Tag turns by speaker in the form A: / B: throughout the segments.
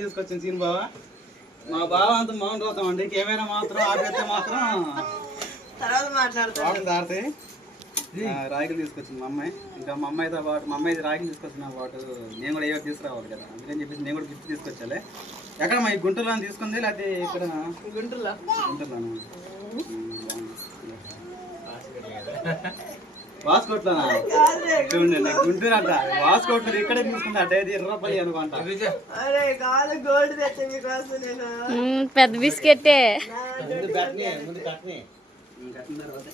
A: తీసుకొచ్చింది సీన్ బావ? మా బావ అంత మౌన్ రోతం అండి కెమెరా మాత్రం ఆపేస్తే మాత్రం.
B: తర్వాత
A: దారితే రాగిలు తీసుకొచ్చింది మా అమ్మాయి. ఇంకా మా అమ్మాయితో పాటు మా అమ్మాయి రాగిలు తీసుకొచ్చిన పాటు నేను కూడా ఏవో తీసుకురావాలి కదా. అందుకని చెప్పేసి నేను కూడా గిఫ్ట్ తీసుకొచ్చాలి. ఎక్కడ మా ఈ గుంటూరులో తీసుకుంది లేకపోతే ఇక్కడ?
B: గుంటూరులో.
A: గుంటూరులోనా? వాస్కోట్లోనా? చూడండి గుంటూరు అంట వాస్కోట్లో ఇక్కడే తీసుకుంటా అంటే ఇది ఎర్రపల్లి అనుకుంటా.
C: పెద్ద బిస్కెట్టే.
D: ముందు కట్ని ముందు కట్ని.
A: కట్టిన తర్వాత.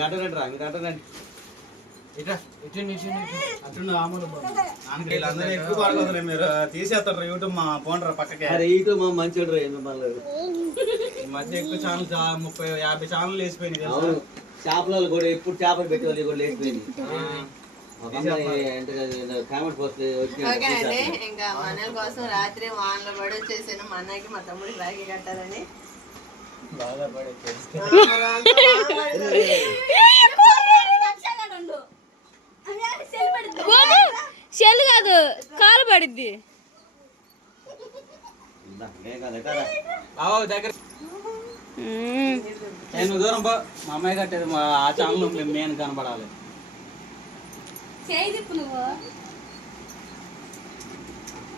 D: కట్టనండి రా మీరు
A: తీసేస్తారు యూట్యూబ్ మా పోండ్రా పక్కకే.
D: అరే ఇటు మా మళ్ళీ?
A: ఈ మధ్య ఎక్కువ ఛానల్ ముప్పై యాభై ఛానల్ వేసిపోయినాయి తెలుసా?
D: అవును. చేపలలో కూడా ఎప్పుడు చేపలు పెట్టేవాళ్ళు కూడా లేచిపోయింది ఒక అమ్మాయి అంటే కామెంట్ పోస్ట్
B: ఓకే అండి ఇంకా మన కోసం రాత్రి వానలో పడి వచ్చేసాను. మా అన్నకి మా తమ్ముడికి రాగి కట్టాలని.
C: చెల్లు కాదు కాలు పడిద్ది.
A: నేను దూరం పో. మా అమ్మాయి కట్టేది మా ఆ ఛానల్ మెయిన్ కనపడాలి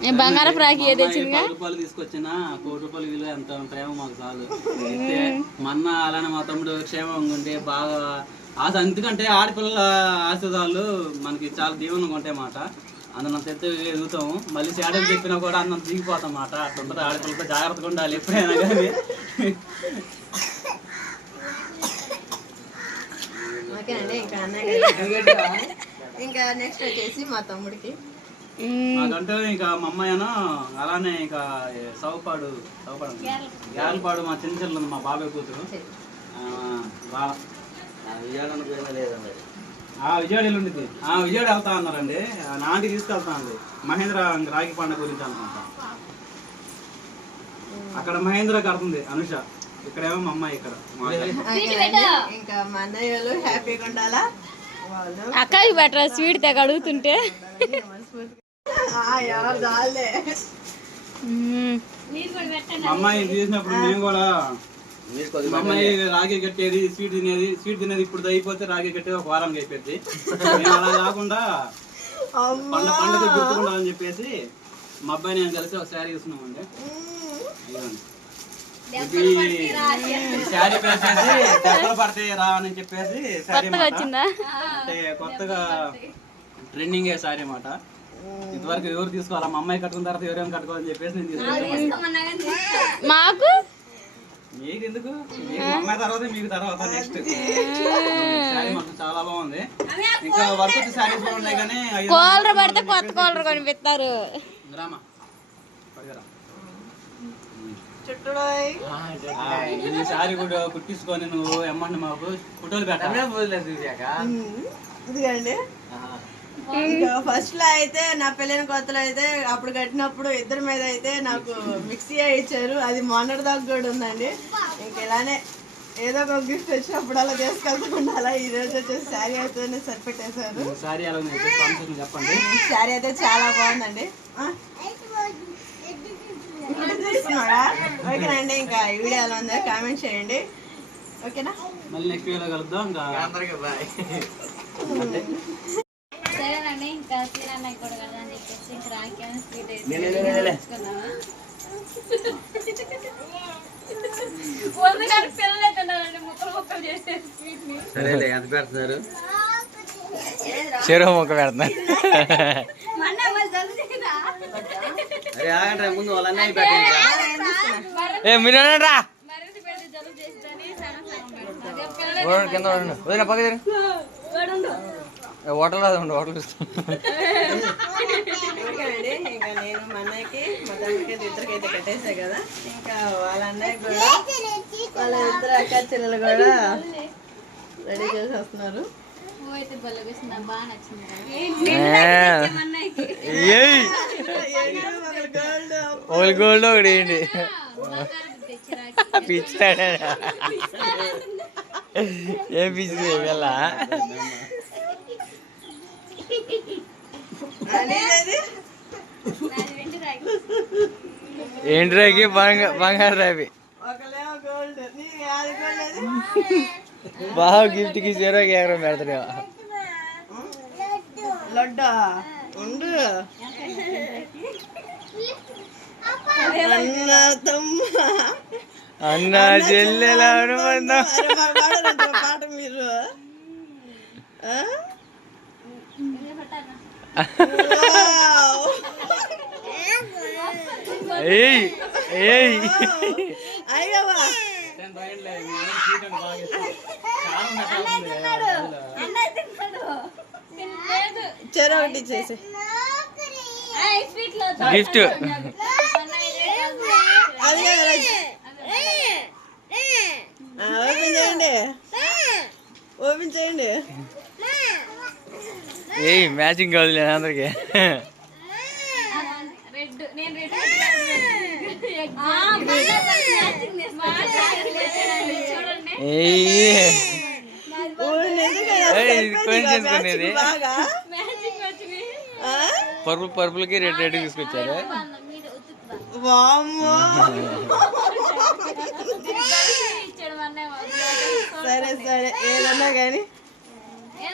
C: ఏ బంగారం ఫ్రాక్ ఏ
A: మా అమ్మాయి
C: తెచ్చిందిగా
A: పది రూపాయలు తీసుకొచ్చిన కోటి రూపాయలు విలువ ఎంత ప్రేమ మాకు చాలు. మొన్న అలానే మా తమ్ముడు క్షేమంగా ఉంటే బాగా ఆశ. ఎందుకంటే ఆడపిల్లల ఆశీర్వాదాలు మనకి చాలా దీవెనగా ఉంటాయి మాట అందునంత ఎత్తు ఎదుగుతాము. మళ్ళీ సేడలు చెప్పినా కూడా అంత దిగిపోతాం మాట అట్లా ఉంటుంది ఆడపిల్లతో జాగ్రత్తగా ఉండాలి ఎప్పుడైనా కానీ.
B: ఇంకా నెక్స్ట్ వచ్చేసి మా తమ్ముడికి.
C: మ్మ్.
A: మాకంటే ఇంకా మా అమ్మాయినా? అలానే ఇంకా సౌపాడు సౌపాడు గ్యాలపాడు మా చిన్న చెల్లి ఉంది మా బాబాయ్ కూతురు. వాళ్ళ విజయవాడ వెళ్ళింది ఆ విజయవాడ వెళ్తా అన్నారండి. ఆ నాంటి తీసుకెళ్తా అండి మహేంద్ర రాగి పండుగ గురించి అనుకుంటా. అక్కడ మహేంద్ర కడుతుంది అనుష. ఇక్కడేమో మా అమ్మాయి ఇక్కడ. అక్క.
B: ఇంకా మా హ్యాపీగా ఉండాలా?
C: అక్కకి బెటర్ స్వీట్ తెగ అడుగుతుంటే.
B: ఆ,
A: అమ్మాయి తీసినప్పుడు మేము కూడా
D: మీరు కొద్దిగా
A: మా అమ్మాయి రాగి కట్టేది స్వీట్ తినేది స్వీట్ తినేది ఇప్పుడు అయిపోతే రాగి కట్టేది ఒక వారానికి అయిపోద్ది మేము అలా కాకుండా
B: అమ్మ.
A: పండ పండుగ గుర్తుకుండాలని చెప్పేసి మా అబ్బాయి నేను కలిసి ఒక శారీ తీసుకున్నామండి శారీ పేసేసి దెబ్బలు పడతాయి రా అని చెప్పేసి శారీ అంటే కొత్తగా ట్రెండింగ్ శారీ అన్నమాట. ఇంతవరకు ఎవరు తీసుకోవాలా? మా అమ్మాయి కట్టుకున్న తర్వాత ఎవరేం కట్టుకోవాలని చెప్పేసి నేను తీసుకున్నాను.
C: మాకు?
A: మీకు ఎందుకు అమ్మాయి తర్వాత మీకు తర్వాత నెక్స్ట్ శారీ మాత్రం చాలా బాగుంది. ఇంకా వర్క్ వచ్చి శారీస్ ఉన్నాయి కానీ
C: కూలర్ పడితే కొత్త కూలర్ కొనిపిస్తారు.
A: రామా. ఈ శారీ కూడా కుట్టించుకొని నువ్వు ఎమ్మండి మాకు. ఫోటోలు పెట్టాలి?
B: ఫస్ట్లో అయితే నా పెళ్ళైన కొత్తలో అయితే అప్పుడు కట్టినప్పుడు ఇద్దరి మీద అయితే నాకు మిక్సీ ఇచ్చారు. అది మొన్నటి దాకా కూడా ఉందండి. ఇంక ఇలానే ఏదో ఒక గిఫ్ట్ వచ్చినప్పుడు అలా తీసుకెళ్తూ ఉండాలా ఈ రోజు వచ్చేసి శారీ అయితే సరిపెట్టేశారు.
A: శారీ చెప్పండి.
B: శారీ అయితే చాలా బాగుందండి. చూస్తున్నాడా ఓకేనండి ఇంకా ఈ వీడియో ఎలా ఉందో కామెంట్ చేయండి. ఓకేనా
A: మళ్ళీ నెక్స్ట్ వీడియోలో కలుద్దాం
C: సరేనండి ఇంకా సీరన్న కూడా కదా అని చెప్పేసి ఇంకా రాకి అని స్వీట్ అయితే
D: లే, లే, లే, లే.
C: వందగారు పిల్లలు అయితే ఉన్నారండి ముక్కలు ముక్కలు చేసే స్వీట్ని
D: సరేలే ఎంత పెడుతున్నారు?
E: చెరువు ముక్క పెడతా.
C: మొన్న వాళ్ళు చదివిరా
D: అరే ఆగండి ముందు వాళ్ళన్నీ పెట్టండి
E: ఏ మీరు రా.
C: పెడుతున్నారు
E: కింద వదిన పక్క తిరు
C: వాడుండు.
E: హోటల్ రాదు
B: ఓకేనండి ఇంకా నేను మా అన్నయ్యకి మా తమ్ముడికి అయితే ఇద్దరికి అయితే కట్టేసా కదా. ఇంకా వాళ్ళ అన్నయ్య కూడా వాళ్ళ ఇద్దరు అక్క చెల్లెలు కూడా రెడీ చేసి వస్తున్నారు.
E: ఒకటి గోల్డ్ ఒకటి ఏంటి
C: బంగారం తెచ్చిరా
E: పిచ్చాడు ఏం పిచ్చి వెళ్ళ
C: రాగి?
E: ఏంటి రాకి బంగారు రావి.
B: ఒకలేమో గోల్డ్ నీ అది గోల్డ్ అది
E: బాగా గిఫ్ట్కి జీరోకి ఎకరం పెడతాడు
B: లడ్డా ఉండు అన్న తమ్మ.
E: అన్న చెల్లెల అనుబంధం
B: పాట మీరు ఆ? వావ్.
E: ఏయ్ ఏయ్
B: అయ్యవ్వా
A: నేను భయంలే, మీ ఊరు sweet అంటే బాగా ఇష్టం. కారం పెట్టాల్సిందే.
C: అన్నయ్య తిన్నాడు
B: చెర ఒకటి
C: ఏయ్, స్వీట్లో
E: గిఫ్ట్
B: కాదు, ఓపెన్ చేయండి. ఓపెన్ చేయండి.
E: ఏయ్ మ్యాచింగ్ కావాలి అందరికి.
B: ఆ?
E: పర్పుల్ పర్పుల్కి రెడ్ రెడ్ తీసుకొచ్చారు?
B: సరే సరే. ఏదన్నా కానీ